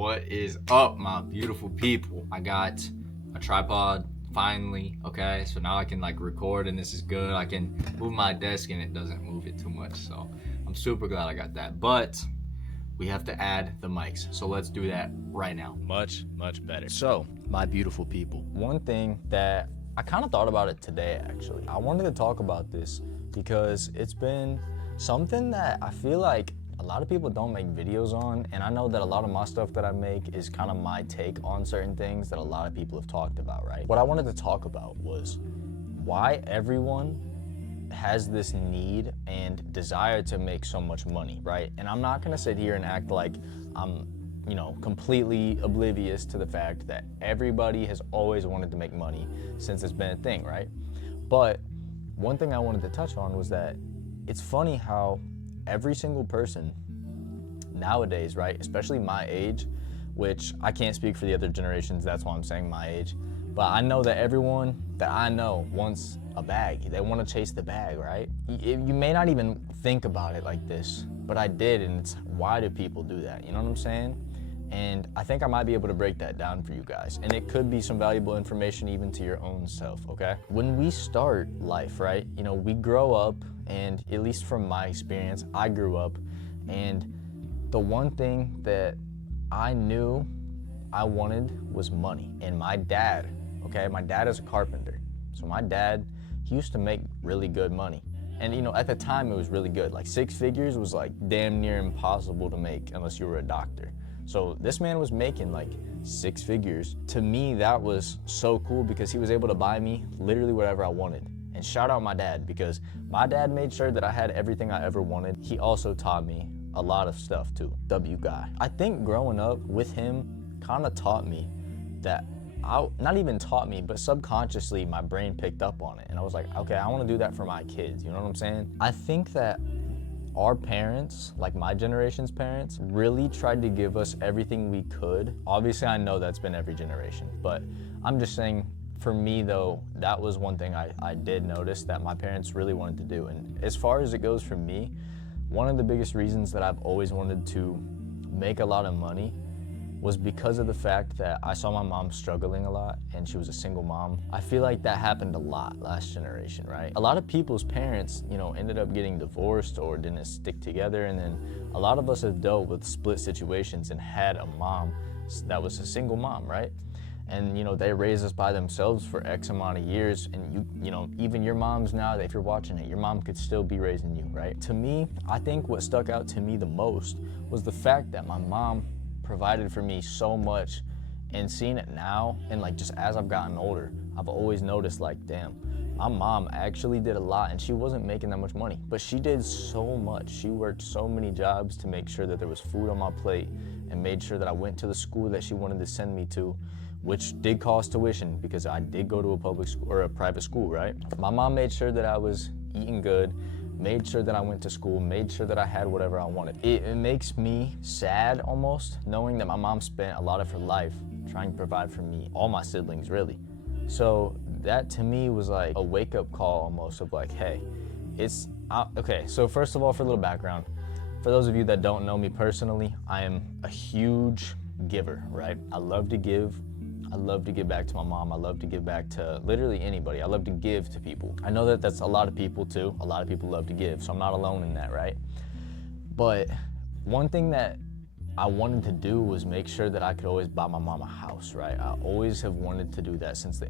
What is up, my beautiful people? I got a tripod finally, okay? So now I can like record and this is good. I can move my desk and it doesn't move it too much. So I'm super glad I got that. But we have to add the mics. So let's do that right now. Much better. So, my beautiful people, one thing that I kind of thought about it today, actually. I wanted to talk about this because it's been something that I feel like a lot of people don't make videos on, and I know that a lot of my stuff that I make is kind of my take on certain things that a lot of people have talked about, right? What I wanted to talk about was why everyone has this need and desire to make so much money, right? And I'm not gonna sit here and act like I'm, completely oblivious to the fact that everybody has always wanted to make money since it's been a thing, right? But one thing I wanted to touch on was that it's funny how every single person nowadays, right, especially my age, which I can't speak for the other generations, that's why I'm saying my age, but I know that everyone that I know wants a bag. They want to chase the bag, right? You may not even think about it like this, but I did, and it's why do people do that? You know what I'm saying? And I think I might be able to break that down for you guys. And it could be some valuable information even to your own self, okay? When we start life, right, we grow up, and at least from my experience, I grew up, and the one thing that I knew I wanted was money. And my dad is a carpenter. So my dad, he used to make really good money. And at the time it was really good. Like 6 figures was like damn near impossible to make unless you were a doctor. So this man was making like 6 figures. To me, that was so cool because he was able to buy me literally whatever I wanted. And shout out my dad, because my dad made sure that I had everything I ever wanted. He also taught me a lot of stuff too. W guy. I think growing up with him kind of taught me that, not even taught me, but subconsciously my brain picked up on it. And I was like, okay, I want to do that for my kids. You know what I'm saying? I think that our parents, like my generation's parents, really tried to give us everything we could. Obviously, I know that's been every generation, but I'm just saying, for me though, that was one thing I did notice that my parents really wanted to do. And as far as it goes for me, one of the biggest reasons that I've always wanted to make a lot of money was because of the fact that I saw my mom struggling a lot, and she was a single mom. I feel like that happened a lot last generation, right? A lot of people's parents, ended up getting divorced or didn't stick together, and then a lot of us have dealt with split situations and had a mom that was a single mom, right? And they raised us by themselves for X amount of years, and even your moms now, if you're watching it, your mom could still be raising you, right? To me, I think what stuck out to me the most was the fact that my mom provided for me so much, and seeing it now, and like just as I've gotten older, I've always noticed like, damn, my mom actually did a lot, and she wasn't making that much money, but she did so much. She worked so many jobs to make sure that there was food on my plate, and made sure that I went to the school that she wanted to send me to, which did cost tuition because I did go to a public school or a private school, right? My mom made sure that I was eating good, made sure that I went to school, made sure that I had whatever I wanted. It makes me sad almost, knowing that my mom spent a lot of her life trying to provide for me, all my siblings really. So that to me was like a wake-up call almost of like, hey, okay, so first of all, for a little background, for those of you that don't know me personally, I am a huge giver, right? I love to give. I love to give back to my mom. I love to give back to literally anybody. I love to give to people. I know that that's a lot of people too. A lot of people love to give, so I'm not alone in that, right? But one thing that I wanted to do was make sure that I could always buy my mom a house, right? I always have wanted to do that since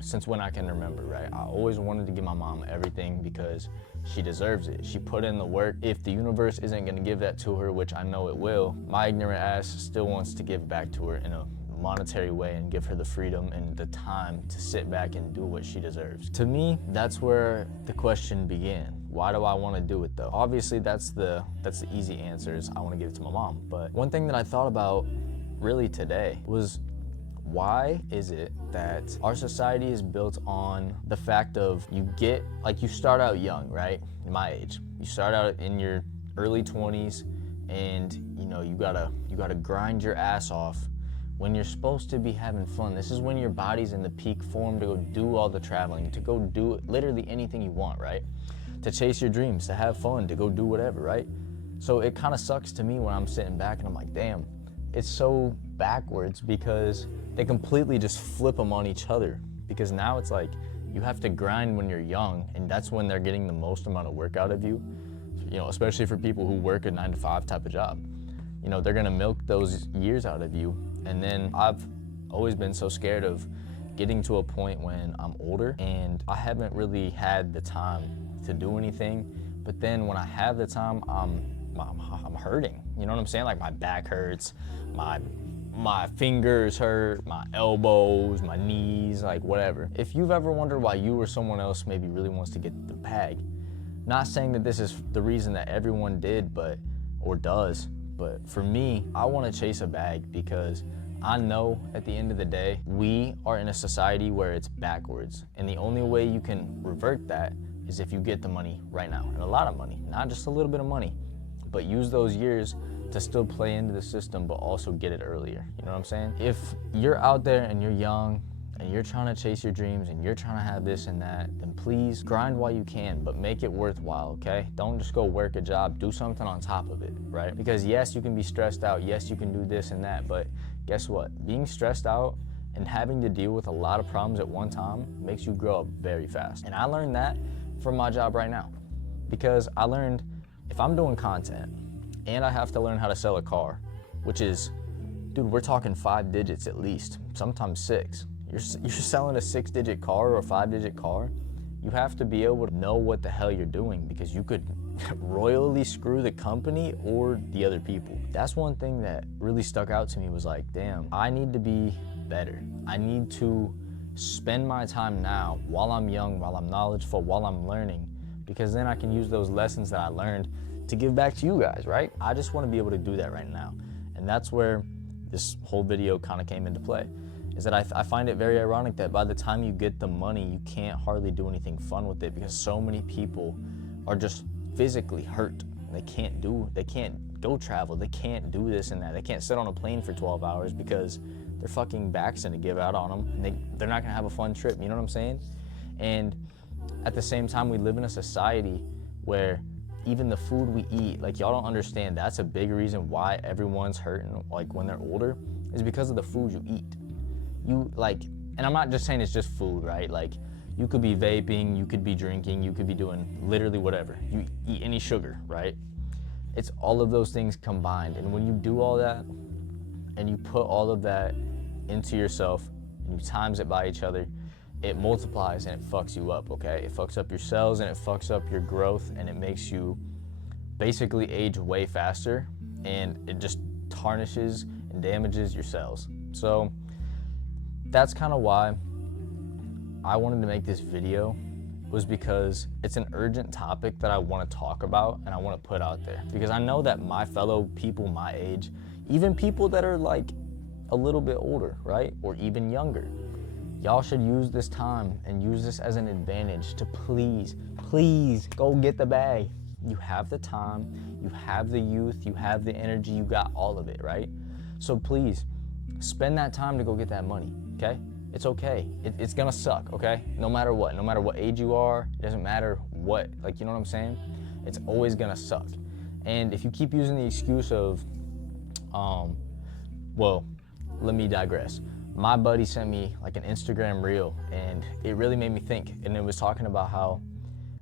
since when I can remember, right? I always wanted to give my mom everything because she deserves it. She put in the work. If the universe isn't gonna give that to her, which I know it will, my ignorant ass still wants to give back to her in a monetary way and give her the freedom and the time to sit back and do what she deserves. To me, that's where the question began. Why do I want to do it though? Obviously that's the easy answer, is I want to give it to my mom. But one thing that I thought about really today was, why is it that our society is built on the fact of you start out young, right? My age. You start out in your early 20s, and you gotta grind your ass off when you're supposed to be having fun. This is when your body's in the peak form to go do all the traveling, to go do literally anything you want, right? To chase your dreams, to have fun, to go do whatever, right? So it kind of sucks to me when I'm sitting back and I'm like, damn, it's so backwards because they completely just flip them on each other. Because now it's like you have to grind when you're young, and that's when they're getting the most amount of work out of you. You know, especially for people who work a 9-to-5 type of job. You know, they're gonna milk those years out of you. And then I've always been so scared of getting to a point when I'm older and I haven't really had the time to do anything. But then when I have the time, I'm hurting. You know what I'm saying? Like my back hurts, my fingers hurt, my elbows, my knees, like whatever. If you've ever wondered why you or someone else maybe really wants to get the bag, not saying that this is the reason that everyone did, or does, but for me, I want to chase a bag because I know at the end of the day, we are in a society where it's backwards. And the only way you can revert that is if you get the money right now, and a lot of money, not just a little bit of money, but use those years to still play into the system, but also get it earlier. You know what I'm saying? If you're out there and you're young and you're trying to chase your dreams and you're trying to have this and that, then please grind while you can, but make it worthwhile, okay? Don't just go work a job, do something on top of it, right? Because yes, you can be stressed out, yes, you can do this and that, but guess what? Being stressed out and having to deal with a lot of problems at one time makes you grow up very fast. And I learned that from my job right now, because I learned if I'm doing content and I have to learn how to sell a car, which is, dude, we're talking 5 digits at least, sometimes 6. You're selling a 6-digit car or a 5-digit car. You have to be able to know what the hell you're doing, because you could royally screw the company or the other people. That's one thing that really stuck out to me, was like, damn, I need to be better. I need to spend my time now while I'm young, while I'm knowledgeable, while I'm learning, because then I can use those lessons that I learned to give back to you guys, right? I just want to be able to do that right now. And that's where this whole video kind of came into play, is that I find it very ironic that by the time you get the money, you can't hardly do anything fun with it, because so many people are just physically hurt. They can't go travel, they can't do this and that. They can't sit on a plane for 12 hours because their fucking back's gonna give out on them, and they're not gonna have a fun trip, you know what I'm saying? And at the same time, we live in a society where even the food we eat, like, y'all don't understand, that's a big reason why everyone's hurting, like, when they're older, is because of the food you eat. You, like, and I'm not just saying it's just food, right? Like, you could be vaping, you could be drinking, you could be doing literally whatever. You eat any sugar, right? It's all of those things combined. And when you do all that, and you put all of that into yourself, and you times it by each other, it multiplies and it fucks you up, okay? It fucks up your cells and it fucks up your growth, and it makes you basically age way faster, and it just tarnishes and damages your cells. So that's kind of why I wanted to make this video, was because it's an urgent topic that I want to talk about and I want to put out there. Because I know that my fellow people my age, even people that are like a little bit older, right? Or even younger, y'all should use this time and use this as an advantage to please go get the bag. You have the time, you have the youth, you have the energy, you got all of it, right? So please, spend that time to go get that money, okay? It's okay. It's gonna suck, okay? No matter what age you are, it doesn't matter what, like, you know what I'm saying? It's always gonna suck. And if you keep using the excuse of, well, let me digress. My buddy sent me like an Instagram reel, and it really made me think. And it was talking about how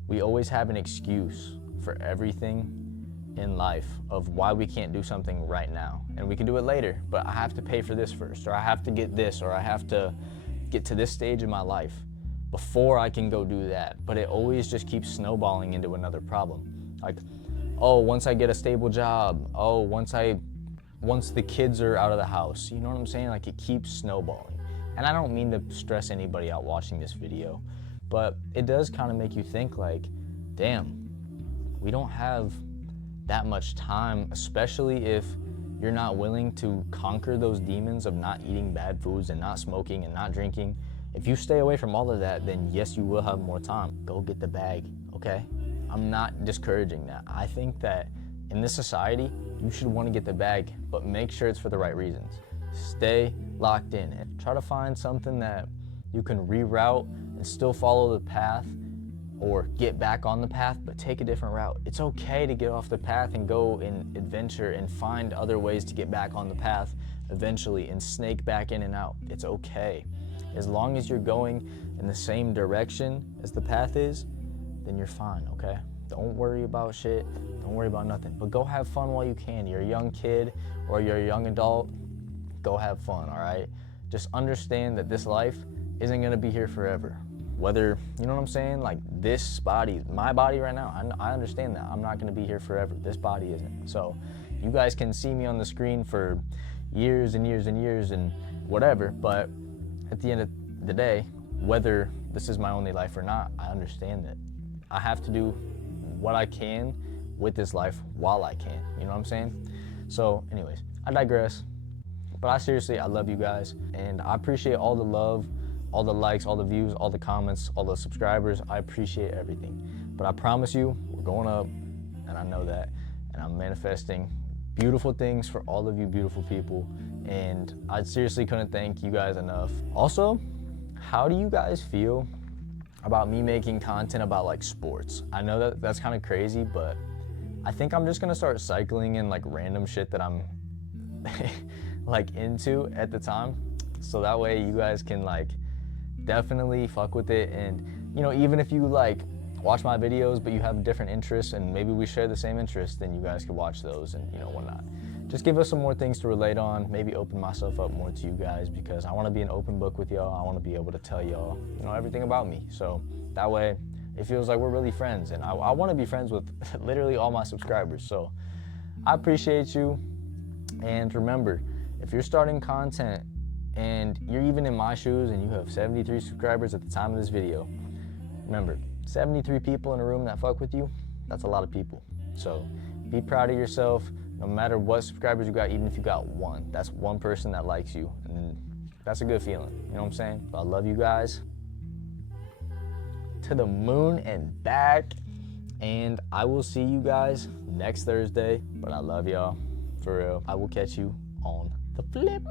we always have an excuse for everything in life of why we can't do something right now. And we can do it later, but I have to pay for this first, or I have to get this, or I have to get to this stage in my life before I can go do that. But it always just keeps snowballing into another problem. Like, oh, once I get a stable job, oh, once the kids are out of the house, you know what I'm saying? Like, it keeps snowballing. And I don't mean to stress anybody out watching this video, but it does kind of make you think, like, damn, we don't have that much time, especially if you're not willing to conquer those demons of not eating bad foods and not smoking and not drinking. If you stay away from all of that, then yes, you will have more time. Go get the bag, okay? I'm not discouraging that. I think that in this society, you should want to get the bag, but make sure it's for the right reasons. Stay locked in and try to find something that you can reroute and still follow the path, or get back on the path, but take a different route. It's okay to get off the path and go and adventure and find other ways to get back on the path, eventually and snake back in and out. It's okay. As long as you're going in the same direction as the path is, then you're fine, okay? Don't worry about shit. Don't worry about nothing. But go have fun while you can. You're a young kid or you're a young adult, go have fun, all right? Just understand that this life isn't gonna be here forever. Whether, you know what I'm saying? Like this body, my body right now, I understand that. I'm not gonna be here forever. This body isn't. So you guys can see me on the screen for years and years and years and whatever, but at the end of the day, whether this is my only life or not, I understand that I have to do what I can with this life while I can, you know what I'm saying? So anyways, I digress, but I love you guys, and I appreciate all the love, all the likes, all the views, all the comments, all the subscribers. I appreciate everything, but I promise you, we're going up, and I know that, and I'm manifesting beautiful things for all of you beautiful people, and I seriously couldn't thank you guys enough. Also, how do you guys feel about me making content about like sports? I know that that's kind of crazy, but I think I'm just gonna start cycling in like random shit that I'm like into at the time, so that way you guys can like definitely fuck with it. And you know, even if you like watch my videos but you have different interests and maybe we share the same interests, then you guys can watch those and you know whatnot. Just give us some more things to relate on, maybe open myself up more to you guys, because I want to be an open book with y'all. I want to be able to tell y'all, you know, everything about me. So that way it feels like we're really friends, and I want to be friends with literally all my subscribers. So I appreciate you, and remember, if you're starting content and you're even in my shoes and you have 73 subscribers at the time of this video, remember, 73 people in a room that fuck with you, that's a lot of people. So be proud of yourself. No matter what subscribers you got, even if you got one, that's one person that likes you, and that's a good feeling, you know what I'm saying? But I love you guys to the moon and back, and I will see you guys next Thursday, but I love y'all, for real. I will catch you on the flip.